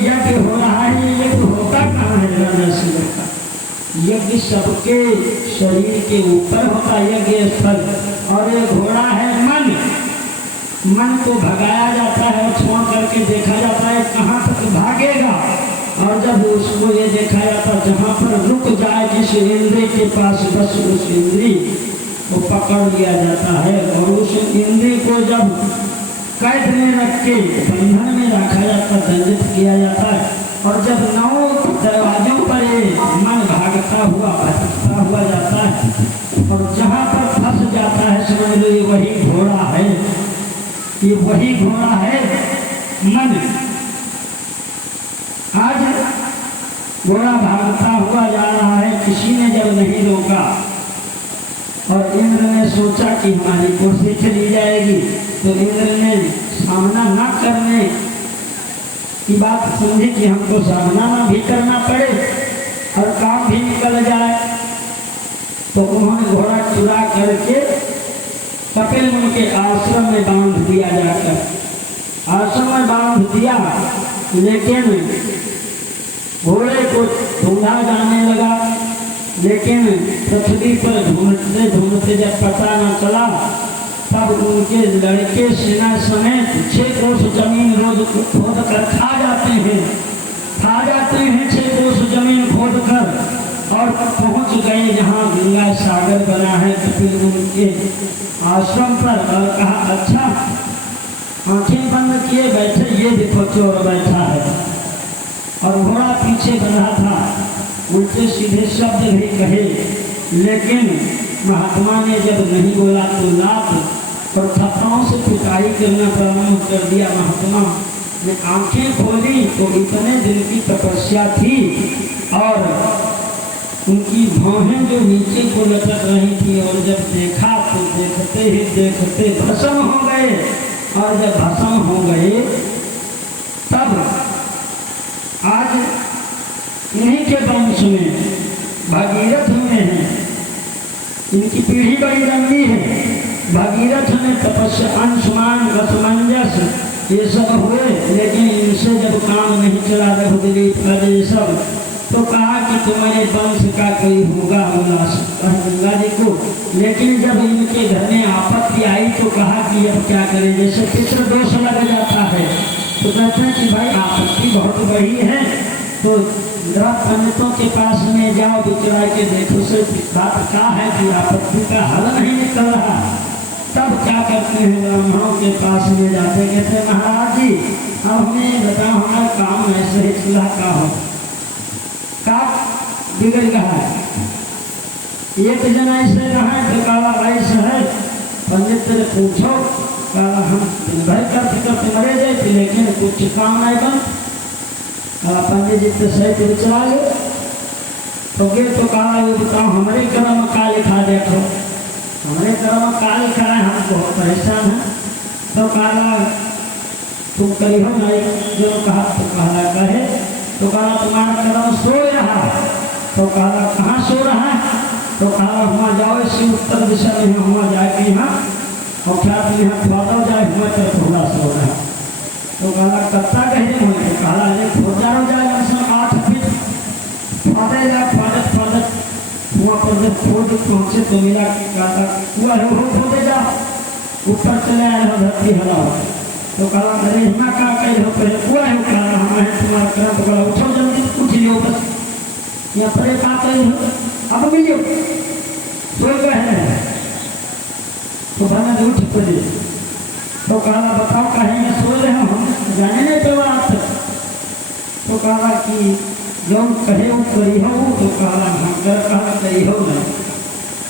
यज्ञ हो रहा है, ये यज्ञ होता कहाँ है राजा शिव का? यज्ञ सबके शरीर के ऊपर होता यज्ञ स्थल। और ये घोड़ा है मन, मन को भगाया जाता है और छोड़ करके देखा जाता है कहाँ तक भागेगा। और जब उसको ये देखा जाता है जहाँ पर रुक जाए जिस इंद्रिय के पास, बस उस इंद्रिय को पकड़ लिया जाता है। और उस इंद्रिय को जब कैद में रख के बंधन में रखा जाता, दंडित किया जाता है। और जब 9 दरवाजों पर ये मन भागता हुआ भटकता हुआ जाता है और जहाँ पर फंस जाता है समझ लो ये वही घोड़ा है, ये वही घोड़ा है मन। आज घोड़ा भागता हुआ जा रहा है, किसी ने जब नहीं रोका और इंद्र ने सोचा कि हमारी कुर्सी चली जाएगी, तो इंद्र ने सामना न करने की बात समझी कि हमको सामना ना भी करना पड़े और काम भी निकल जाए। तो उन्होंने घोड़ा चुरा करके कपिल मुनि के आश्रम में बांध दिया, जाकर आश्रम में बांध दिया। लेकिन घोड़े को ढूंढा जाने लगा, लेकिन पृथ्वी पर ढूंढते ढूंढते जब पता न चला तब उनके लड़के सेना समेत 6 कोस जमीन रोज खोद कर खा जाते हैं 6 कोस जमीन खोद कर। और पहुंच गए जहाँ गंगा सागर बना है कपिल मुनि के आश्रम पर। और कहा अच्छा, आंखें बंद किए बैठे, ये देखो चोर बैठा है। और घोड़ा पीछे बंधा था, उल्टे सीधे शब्द भी कहे, लेकिन महात्मा ने जब नहीं बोला तो लात और थप्पड़ों से पिटाई करना प्रारंभ कर दिया। महात्मा ने आंखें खोली तो इतने दिन की तपस्या थी और उनकी भौहें जो नीचे को लटक रही थी, और जब देखा तो देखते ही देखते भस्म हो गए। और जब भस्म हो गए तब आज इन्हीं के वंश में भागीरथ में है, इनकी पीढ़ी बड़ी लंबी है। भागीरथ ने तपस्या, अंशुमान, रसमंजस ये सब हुए, लेकिन इनसे जब काम नहीं चला रघुदिलीप ये सब, तो कहा कि तुम्हारे वंश का कोई होगा बोला गंगा जी को। लेकिन जब इनके घर में आपत्ति आई तो कहा कि अब क्या करें, जैसे पितृ दोष लग जाता है तो कहते हैं कि भाई आपत्ति बहुत बड़ी है, तो पंडितों के पास में जाओ, विचरा के देखो से बात क्या है कि आपत्ति का हल नहीं निकल रहा। तब क्या करते हैं, ब्राह्मणों के पास में जाते, कहते महाराज जी अब हमें बताओ हमारा काम ऐसे ही चूल्हा का हो, का बिगड़ गया है। एक जन ऐसे रहा तो काला ऐसा है, पंडित तेरे पूछो, हम भर करते मरे जाए, लेकिन कुछ काम नहीं बन। पंडित जी तो सही तो चला गए, तो गे तो कहा ये बताओ हमारे कर्म का लिखा, देखो हमारे कर्म का लिखा है, हमको परेशान है। तो कहा तुम करी हो नहीं, जो कहा तो कहा कहे, तो कहा तुम्हारा कर्म सो रहा, तो कहा कहाँ सो रहा है, तो कहा वहाँ जाओ, इसी उत्तर दिशा में वहाँ जाके यहाँ और क्या यहाँ थोड़ा जाए, हुआ तो थोड़ा सो रहा। तो कहा कत्ता कहते हैं, तो कहा अरे खोजा हो जाए 8 फीट फाटे जा फाटक वहाँ पर जब खोद पहुँचे तो मिला कहा हुआ है वो खोदे जा, ऊपर चले आए हो धरती हला। तो कहा अरे हिमा का कह हो पहले हुआ है, कहा हमारे तुम्हारा करा, तो कहा उठो जल्दी पूछ लियो बस यहाँ पर का कह हो, अब मिलियो सो गए हैं। तो बना उठ पड़े, तो कहा बताओ कहीं सो रहे हो, हम जाने नहीं तो बात। तो कहा कि जो कहे वो करी हो, तो कहा हम कहा करी हो नहीं,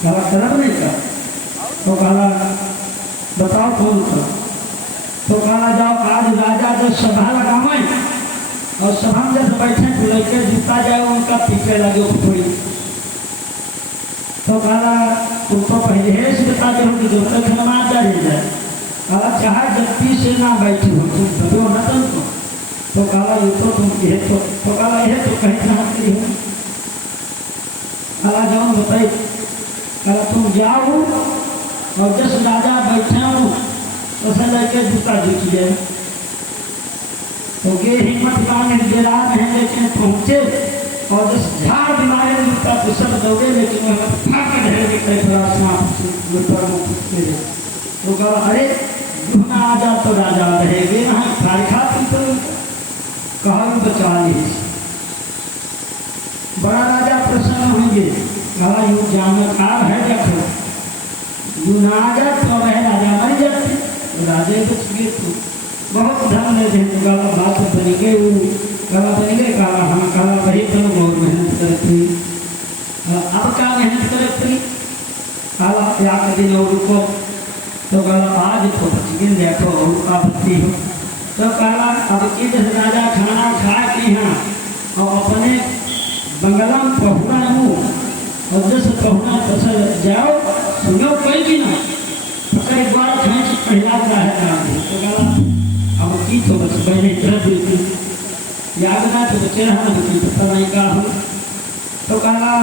कहा करब नहीं कर। तो कहा बताओ कौन कर। तो कहा जाओ आज राजा जब सभा लगावे और सभा में जब बैठे तो लड़के जीता जाए उनका पीछे लगे थोड़ी। तो कहा तुम तो पहले ही बता दे कि जब तक नमाज जा जाए, कहा चाहे जब से ना बैठी हो तुम दबो न तुमको। तो कहा ये तो तुम ये तो कहा ये तो कहीं चाहती हो, कहा जाओ बताइए, कहा तुम जाओ और जिस राजा बैठे हो उसे लेके जूता जीत जाए। तो ये हिम्मत वाले गिरान है, लेकिन पहुंचे और जिस झाड़ बीमारी मुद्दा तो सब दौड़े, लेकिन वह फाक ढेर के तो कहा अरे दुहना आ जा तो राजा रहेगे वहाँ खारिखा तुम तो कहा बचा ली। बड़ा राजा प्रसन्न होंगे, कहा यू जानकार है देखो, यू ना आ जा तो वह राजा मर जाते, तो राजे बच गए। तो बहुत धन है थे, तो कहा बात बन गए, कहा बन गए, कहा हम कहा वही तो बहुत मेहनत करती, अब क्या मेहनत करती, कहा क्या दिन और रुको, तो कहा आज तो बचगिन देखो आपत्ति हो। तो कहा अब की जैसे राजा खाना खा के यहाँ और अपने बंगला में पहुँचा हूँ, और जैसे पहुँचा फसल जाओ सुनो कोई भी ना पकड़ एक बार खींच पहला है काम। तो कहा अब की तो बस पहले दर्द हुई याद ना तो बचे रहा की पता नहीं का हूँ। तो कहा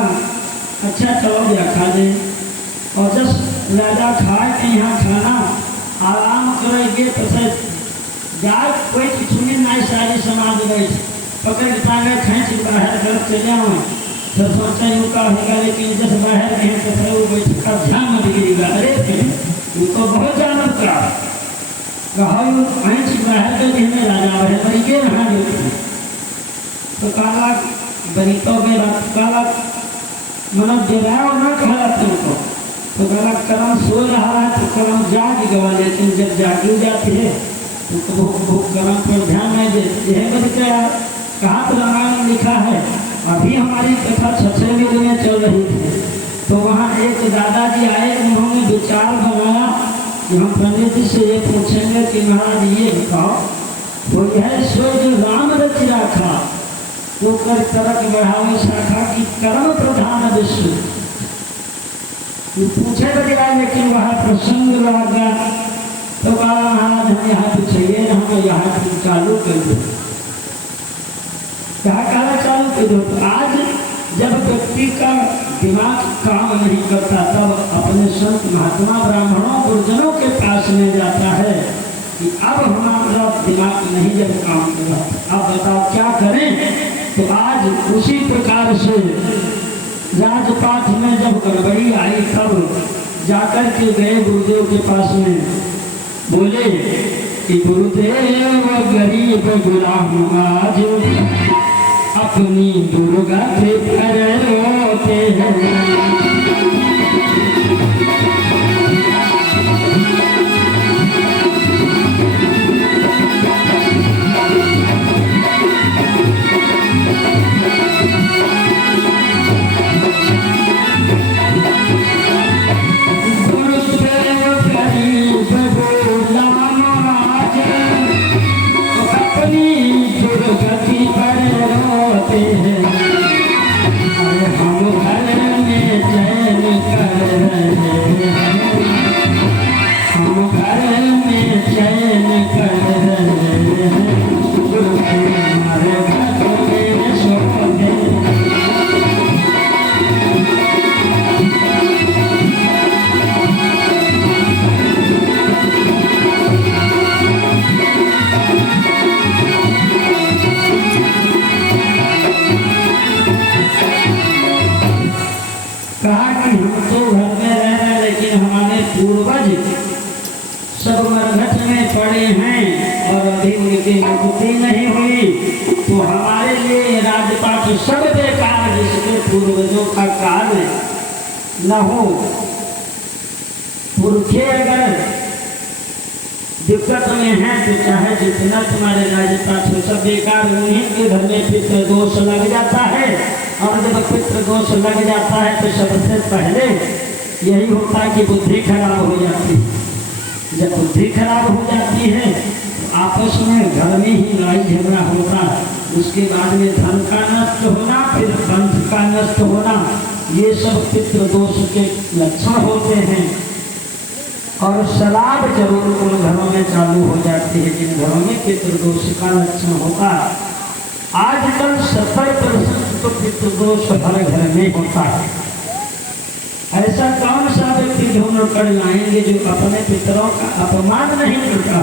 अच्छा चलो या खा दे, और जस राजा खाए के यहाँ खाना आराम करेंगे तो जाए कोई सुनी नहीं, सारी समाज गई पकड़ टांगे खींच बाहर घर चले आओ, तो सोचा यूँ का होगा, लेकिन जब बाहर गए तो फिर वो बैठ का ध्यान मत गिरेगा, अरे फिर वो तो बहुत जानत का कहा खींच बाहर के दिन में राजा बाहर बनी के रहा देती। तो काला बनी तो मेरा काला मन गिराओ ना कहा तुमको, तो काला कर्म सो रहा है तो कर्म जाग गवा, लेकिन जब जागी जाती है तो कर्म पर ध्यान नहीं देते। यह बच गया कहाँ तो रामायण लिखा है, अभी हमारी कथा 6 में चल रही थी, तो वहाँ एक दादाजी आए, उन्होंने विचार बनाया कि हम पंडित जी से ये पूछेंगे कि महाराज ये बताओ तो यह सो जो राम रच रखा तो कर तरक बढ़ावे शाखा की कर्म प्रधान विश्व, पूछे बजाय लेकिन वह प्रसंग लगा। तो कहा महाराज हम यहाँ पूछिए, हम यहाँ चालू कर दो, क्या कहना चालू कर दो। आज जब व्यक्ति का दिमाग काम नहीं करता तब अपने संत महात्मा ब्राह्मणों गुरुजनों के पास में जाता है कि अब हमारा दिमाग नहीं जब काम कर रहा, अब बताओ क्या करें। तो आज उसी प्रकार से राजपाठ में जब गड़बड़ी आई तब जाकर के गए गुरुदेव के पास में, बोले कि गुरुदेव गरीब गुलाम आज अपनी दुर्गा के घर रोते हैं। सब मरघट में पड़े हैं और अभी उनकी मुक्ति नहीं हुई, तो हमारे लिए राजपाट सब बेकार, जिसके पूर्वजों का कार्य न हो। पुरखे अगर दिक्कत में हैं तो चाहे जितना तुम्हारे राजपाट हो सब बेकार, उन्हीं के घर में पितृ दोष लग जाता है, और जब पितृ दोष लग जाता है तो सबसे पहले यही होता है कि बुद्धि खराब हो जाती है। जब बुद्धि खराब हो जाती है तो आपस में घर में ही लड़ाई झगड़ा होता है, उसके बाद में धन का नष्ट होना, फिर पंथ का नष्ट होना, ये सब पितृदोष के लक्षण होते हैं। और शराब जरूर उन घरों में चालू हो जाती है जिन घरों में पितृदोष का लक्षण होता है। आजकल 70% तो पितृदोष हर घर में होता है। ऐसा कौन सा व्यक्ति ढूंढ कर लाएंगे जो अपने पितरों का अपमान नहीं करता,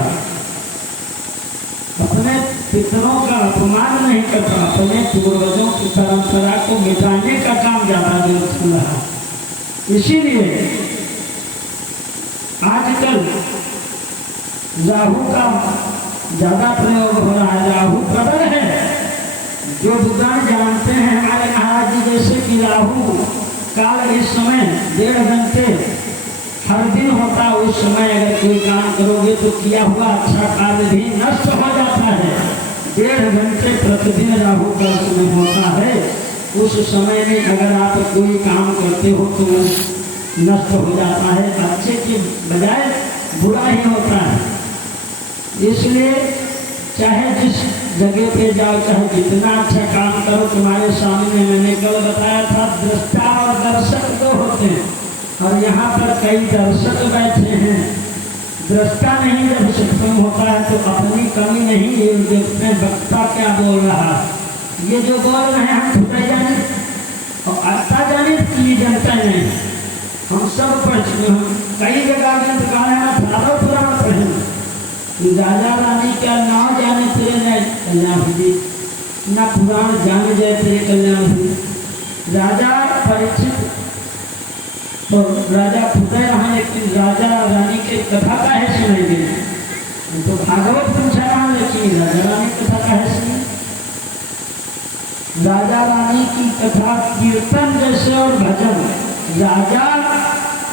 अपने पितरों का अपमान नहीं करता, अपने पूर्वजों की परंपरा को मिटाने का काम ज्यादा जरूरत रहा। इसीलिए आजकल राहु का ज्यादा प्रयोग हो रहा है। राहु प्रबल है। जो विद्वान जानते हैं हमारे महाराज जी जैसे कि राहु काल इस समय 1.5 घंटे हर दिन होता है, उस समय अगर कोई काम करोगे तो किया हुआ अच्छा कार्य भी नष्ट हो जाता है। 1.5 घंटे प्रतिदिन राहु का समय होता है। उस समय में अगर आप कोई काम करते हो तो नष्ट हो जाता है, अच्छे के बजाय बुरा ही होता है। इसलिए चाहे जिस जगह पे जाओ, चाहे जितना अच्छा काम करो, तुम्हारे सामने मैंने कल बताया था दृष्टा और दर्शक दो होते हैं, और यहाँ पर कई दर्शक बैठे हैं। दृष्टा नहीं जब सत्संग होता है तो अपनी कमी नहीं ये देखते हैं वक्ता क्या बोल रहा है। ये जो बोल रहे हैं हम खुद जाने और आता जाने की जनता नहीं, हम सब पढ़ चुके हैं। कई जगह ग्रंथ कहा पुराण पढ़े, राजा रानी का नाम जाने तेरे न कल्याण हुई, न पुराण जाने जाए तेरे कल्याण हुई। राजा परीक्षित तो राजा खुद रहा, लेकिन राजा रानी के कथा का है सुनेंगे तो भागवत पूछा रहा, लेकिन राजा रानी कथा का है सुने। राजा रानी की कथा कीर्तन जैसे और भजन, राजा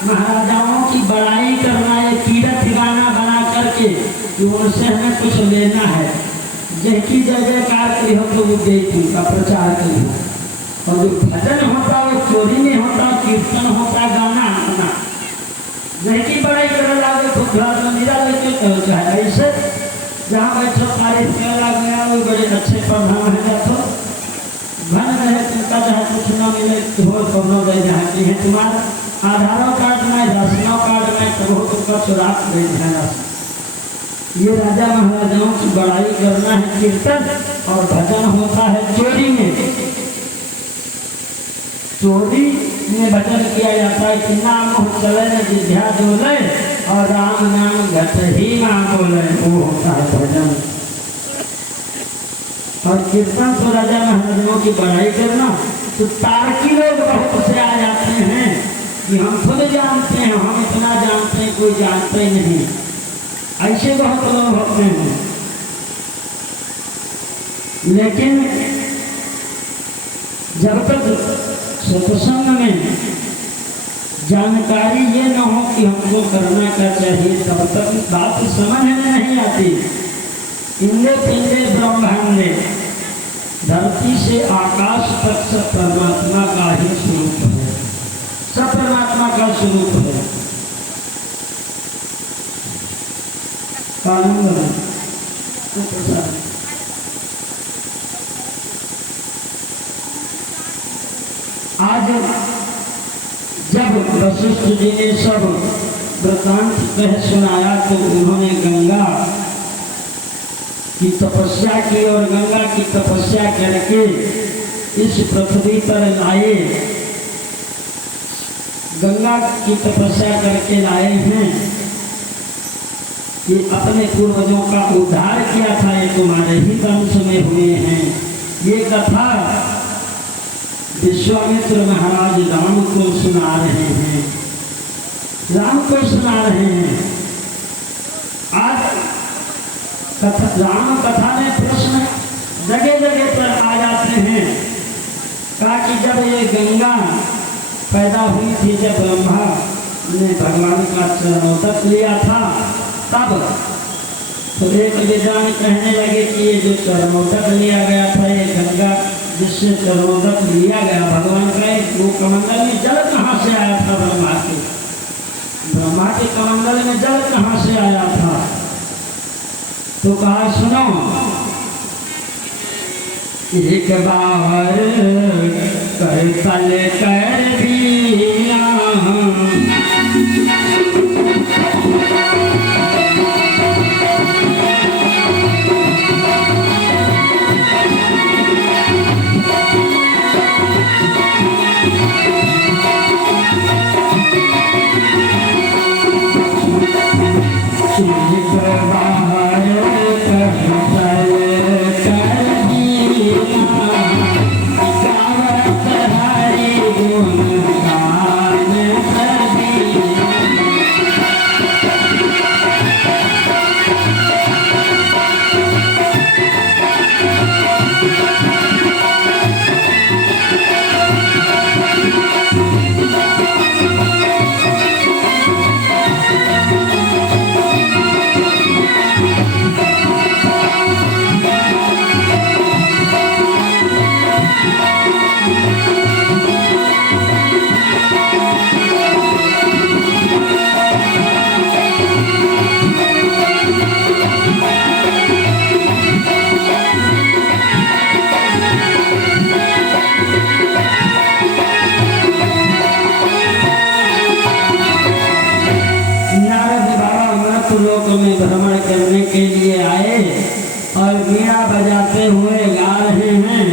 महाराजाओं की बड़ाई करना, ये कीरत गाना बना करके कि उनसे हमें कुछ लेना है, जैकी जय जयकार करी हो तो वो देती का प्रचार करी हो। और जो भजन होता वो चोरी नहीं होता, कीर्तन होता गाना होना, जैकी बड़ाई करने लगे खुद घर में निरा लेके करो चाहे ऐसे जहाँ बैठो तारीफ करने लग गया वो बड़े अच्छे प्रधान है जातो धन रहे तुमका चाहे कुछ न मिले हो तो न दे जाती है तुम्हारा आधारों कार्ड में राशनों कार्ड में कहो तुमका चुरा दे जाना। ये राजा महाराजाओं की बड़ाई करना है कीर्तन, और भजन होता है चोरी में। चोरी में भजन किया जाता है कि नाम चले न विद्या डोले और राम नाम घट ही माँ बोले, वो होता है भजन। और कीर्तन तो राजा महाराजाओं की बड़ाई करना। तो तार्की लोग बहुत से आ जाते हैं कि हम खुद जानते हैं, हम इतना जानते हैं, कोई जानते ही नहीं, ऐसे बहुत लोग होते हैं। लेकिन जब तक सत्संग में जानकारी ये न हो कि हमको करना क्या चाहिए, तब तक बात समझ में नहीं आती। इंद्र पिंडे ब्रह्मांडे, धरती से आकाश तक सब परमात्मा का ही स्वरूप है, सब परमात्मा का स्वरूप है। आज जब वशिष्ठ जी ने सब वृतांत कह सुनाया तो उन्होंने गंगा की तपस्या की, और गंगा की तपस्या करके इस पृथ्वी पर लाए, गंगा की तपस्या करके लाए हैं। ये अपने पूर्वजों का उद्धार किया था, ये तुम्हारे ही वंश में हुए हैं। ये कथा विश्वामित्र महाराज राम को सुना रहे हैं, राम को सुना रहे हैं। आज राम कथा में प्रश्न जगह जगह पर आ जाते हैं। कहा कि जब ये गंगा पैदा हुई थी, जब ब्रह्मा ने भगवान का चरणोदक लिया था, तब तो एक विद्वान कहने लगे कि ये जो चरणोदक लिया गया था, ये गंगा जिससे चरणोदक लिया गया भगवान का, वो कमंडल में जल कहाँ से आया था? ब्रह्मा के कमंडल में जल कहाँ से आया था? तो कहा सुनो, एक बार कर तल कर दिया एक बार कर तल लोक में भ्रमण करने के लिए आए और वीणा बजाते हुए गा रहे हैं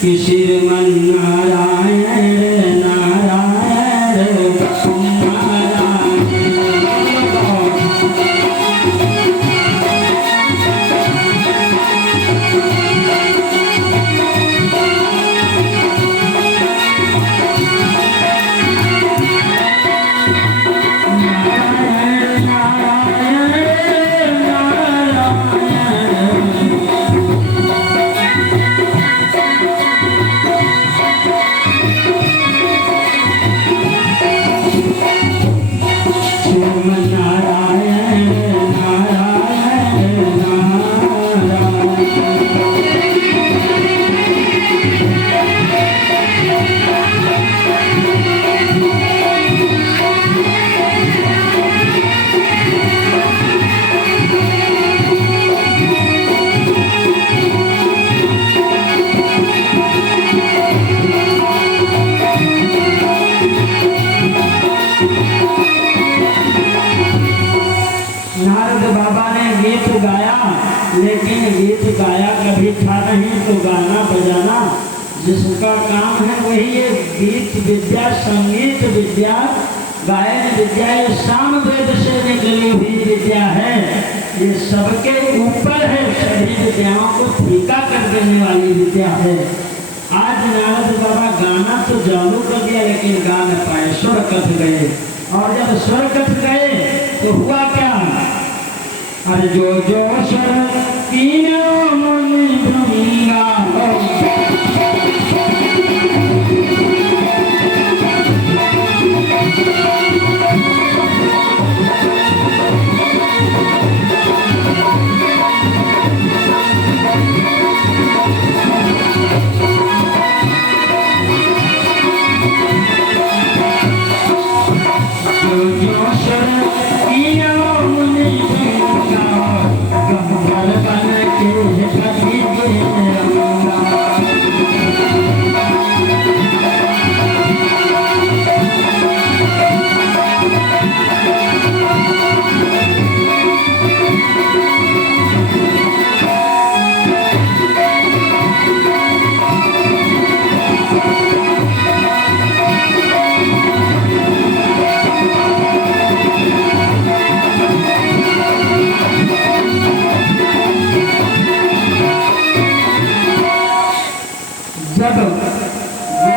कि श्रीमन नारायण नारायण नारद बाबा ने गीत गाया, लेकिन गीत गाया कभी था नहीं, तो गाना बजाना जिसका काम है वही ये गीत विद्या, संगीत विद्या, गायन विद्या, ये सामवेद से निकली हुई विद्या है। ये सबके ऊपर है, सभी विद्याओं को फीका कर देने वाली विद्या है। आज नारद बाबा गाना तो चालू कर दिया, लेकिन गा न पाए, स्वर कथ गए। और जब स्वर कथ गए तो हुआ क्या? अरे जो जो स्वर तीनों मुनि